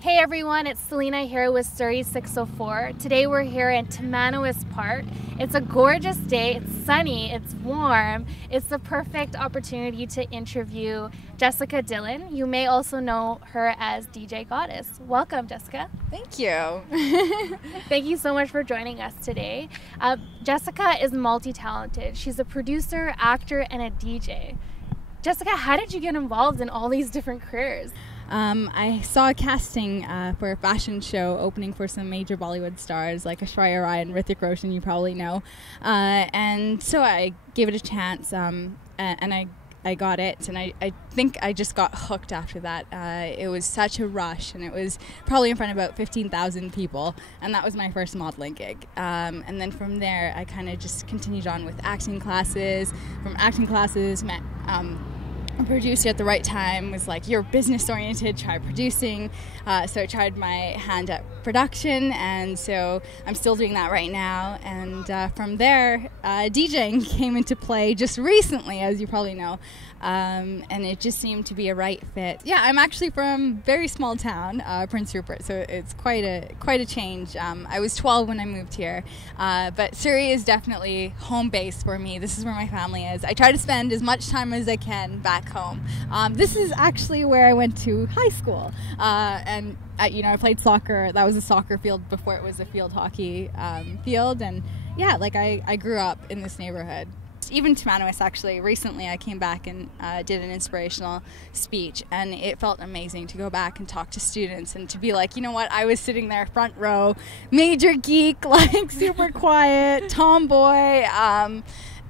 Hey everyone, it's Selena here with Surrey 604. Today we're here in Tamanawis Park. It's a gorgeous day, it's sunny, it's warm. It's the perfect opportunity to interview Jessica Dhillon. You may also know her as DJ Goddess. Welcome, Jessica. Thank you. Thank you so much for joining us today. Jessica is multi-talented. She's a producer, actor, and a DJ. Jessica, how did you get involved in all these different careers? I saw a casting for a fashion show opening for some major Bollywood stars like Aishwarya Rai and Hrithik Roshan, you probably know. And so I gave it a chance, and I got it, and I think I just got hooked after that. It was such a rush, and it was probably in front of about 15,000 people, and that was my first modeling gig. And then from there, I kind of just continued on with acting classes. From acting classes, met a producer at the right time, was like, you're business oriented, try producing. So I tried my hand at production, and so I'm still doing that right now. And from there, DJing came into play just recently, as you probably know. And it just seemed to be a right fit. Yeah, I'm actually from a very small town, Prince Rupert, so it's quite a change. I was 12 when I moved here, but Surrey is definitely home base for me. This is where my family is. I try to spend as much time as I can back home. This is actually where I went to high school, and I played soccer. That was a soccer field before it was a field hockey field, and yeah, like I grew up in this neighborhood. Even Tamanawis, actually, recently I came back and did an inspirational speech, and it felt amazing to go back and talk to students and to be like, you know what, I was sitting there front row, major geek, like super quiet, tomboy,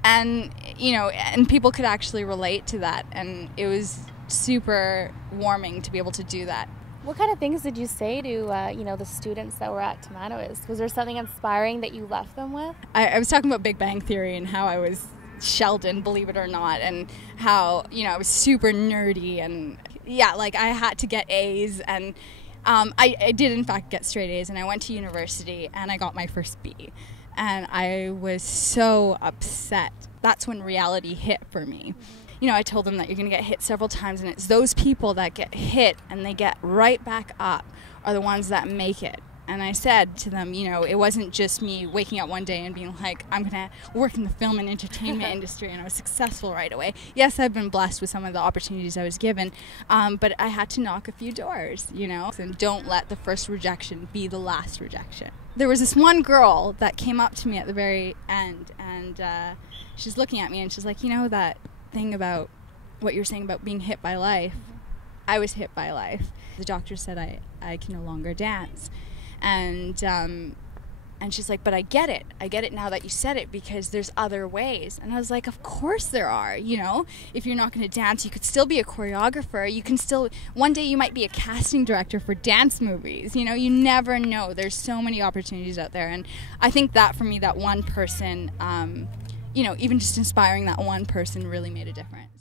and people could actually relate to that, and it was super warming to be able to do that. What kind of things did you say to the students that were at Tamanawis? Was there something inspiring that you left them with? I was talking about Big Bang Theory and how I was Sheldon, believe it or not, and how I was super nerdy, and yeah, like I had to get A's, and I did in fact get straight A's, and I went to university and I got my first B, and I was so upset. That's when reality hit for me. I told them that you're going to get hit several times, and it's those people that get hit and they get right back up are the ones that make it. And I said to them, it wasn't just me waking up one day and being like, I'm going to work in the film and entertainment industry, and I was successful right away. Yes, I've been blessed with some of the opportunities I was given, but I had to knock a few doors, and don't let the first rejection be the last rejection. There was this one girl that came up to me at the very end, and she's looking at me and she's like, that thing about what you're saying about being hit by life, I was hit by life. The doctor said I can no longer dance. And she's like, but I get it now that you said it, because there's other ways. And I was like, of course there are. If you're not going to dance, you could still be a choreographer. You can still, one day you might be a casting director for dance movies. You never know. There's so many opportunities out there. And I think that for me, that one person, even just inspiring that one person really made a difference.